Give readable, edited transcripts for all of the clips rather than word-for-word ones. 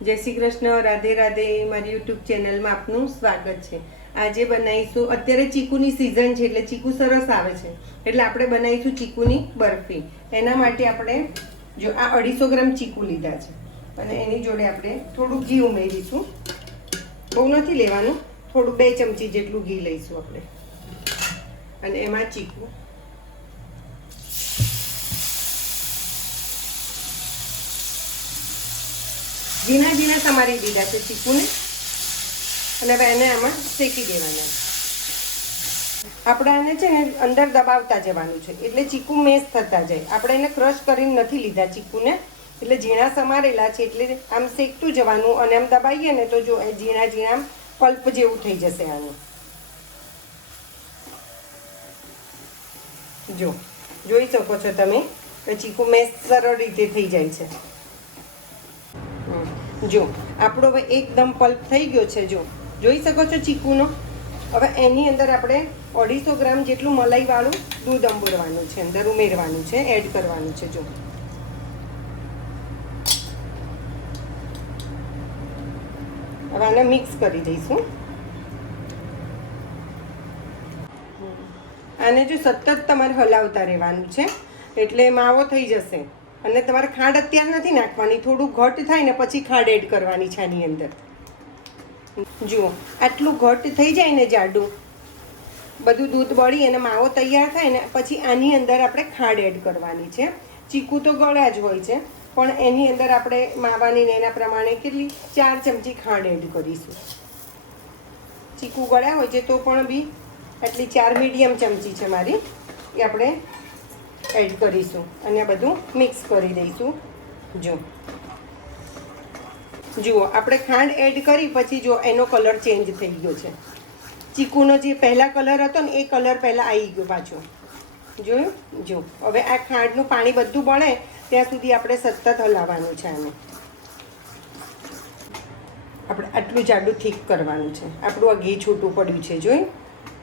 જય શ્રી કૃષ્ણ, રાધે રાધે. મારી યુટ્યુબ ચેનલમાં આપનું સ્વાગત છે. આજે બનાવીશું, અત્યારે ચીકુની સિઝન છે એટલે ચીકુ સરસ આવે છે, એટલે આપણે બનાવીશું ચીકુની બરફી. એના માટે આપણે જો આ 250 ગ્રામ ચીકુ લીધા છે અને એની જોડે આપણે થોડું ઘી ઉમેરીશું. બહુ નથી લેવાનું, થોડું 2 ચમચી જેટલું ઘી લઈશું આપણે અને એમાં ચીકુ ઝીણા ઝીણા સમારી દીધા છે ચીકુને અને હવે એને આમાં શેકી દેવાના. આપણે આને છે ને અંદર દબાવતા જવાનું છે એટલે ચીકુ મેશ થતા જાય. આપણે એને ક્રશ કરીને નથી લીધા ચીકુને, એટલે ઝીણા સમારેલા છે એટલે આમ શેકતું જવાનું અને આમ દબાવીએ ને તો જો એ ઝીણા ઝીણા પલ્પ જેવું થઈ જશે આનું. જો જોઈ શકો છો તમે કે ચીકુ મેશ સરળ રીતે થઈ જાય છે. જો આપણો હવે એકદમ પલ્પ થઈ ગયો છે, જો જોઈ શકો છો ચીકુનો. હવે એની અંદર આપણે 250 ગ્રામ જેટલું મલાઈવાળું દૂધ અંબોરવાનું છે, અંદર ઉમેરવાનું છે, એડ કરવાનું છે. જો હવે આને મિક્સ કરી દઈશું. આને જો સતત તમારે હલાવતા રહેવાનું છે એટલે માવો થઈ જશે. અને તમારે ખાંડ અત્યારે નથી નાખવાની, થોડું ઘટ થાય ને પછી ખાંડ એડ કરવાની છે આની અંદર. જુઓ આટલું ઘટ થઈ જાય ને જાડું, બધું દૂધ બળી અને માવો તૈયાર થાય ને પછી આની અંદર આપણે ખાંડ એડ કરવાની છે. ચીકુ તો ગળ્યા જ હોય છે પણ એની અંદર આપણે માવાની ને એના પ્રમાણે કેટલી 4 ચમચી ખાંડ એડ કરીશું. ચીકુ ગળ્યા હોય છે તો પણ બી આટલી 4 મીડિયમ ચમચી છે મારી, એ આપણે એડ કરીશું અને બધું મિક્સ કરી દઈશું. જુઓ આપણે ખાંડ એડ કરી પછી જો એનો કલર ચેન્જ થઈ ગયો છે. ચીકુનો જે પહેલાં કલર હતો ને એ કલર પહેલાં આવી ગયો પાછો, જોયું? જો હવે આ ખાંડનું પાણી બધું બળે ત્યાં સુધી આપણે સતત હલાવવાનું છે આને. આપણે આટલું જાડું થીક કરવાનું છે. આપણું આ ઘી છૂટું પડ્યું છે, જોયું?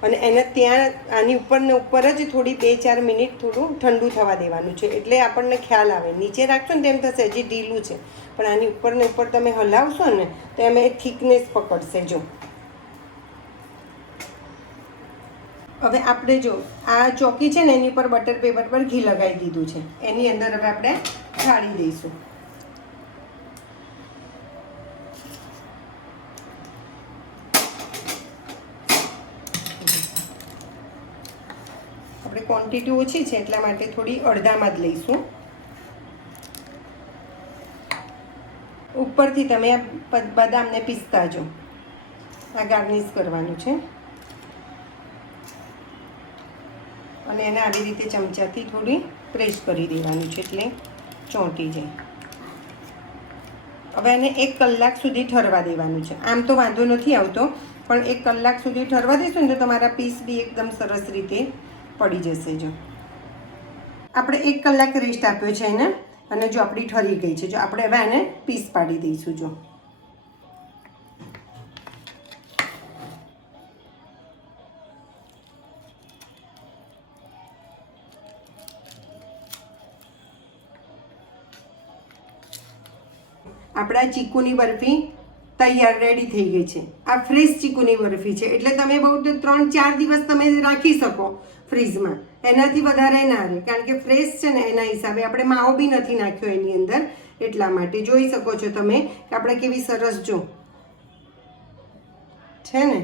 અને એને ત્યાં આની ઉપર ને ઉપર જ થોડી 2-4 મિનિટ થોડું ઠંડુ થવા દેવાનું છે એટલે આપણને ખ્યાલ આવે. નીચે રાખશો ને તેમ થશે હજી ઢીલું છે, પણ આની ઉપર ને ઉપર તમે હલાવશો ને તો એમ એ થિકનેસ પકડશે. જો હવે આપણે જો આ ચોકી છે ને એની ઉપર બટર પેપર પર ઘી લગાવી દીધું છે, એની અંદર હવે આપણે ઢાળી દઈશું. આપણે ક્વોન્ટિટી ઓછી છે એટલા માટે થોડી અડધામાં જ લઈશું. ઉપરથી તમે આ બદામને પિસ્તા જો આ ગાર્નિશ કરવાનું છે અને એને આવી રીતે ચમચાથી થોડી પ્રેસ કરી દેવાનું છે એટલે ચોંટી જાય. હવે એને 1 કલાક સુધી ઠરવા દેવાનું છે. આમ તો વાંધો નથી આવતો પણ 1 કલાક સુધી ઠરવા દઈશું ને તો તમારા પીસ બી એકદમ સરસ રીતે પડી જશે. જો આપણે 1 કલાક રેસ્ટ આપ્યો છે એને અને જો આપણી ઠરી ગઈ છે. જો આપણે હવે આને પીસ પાડી દઈશું. જો આપણા ચીકુની બરફી તૈયાર રેડી થઈ ગઈ છે. આ ફ્રેશ ચીકુની બરફી છે એટલે તમે બહુ 3-4 દિવસ તમે રાખી શકો ફ્રીજમાં, એનાથી વધારે ના રહે કારણ કે ફ્રેશ છે ને એના હિસાબે. આપણે માવો બી નથી નાખ્યો એની અંદર એટલા માટે. જોઈ શકો છો તમે કે આપણે કેવી સરસ જો છે ને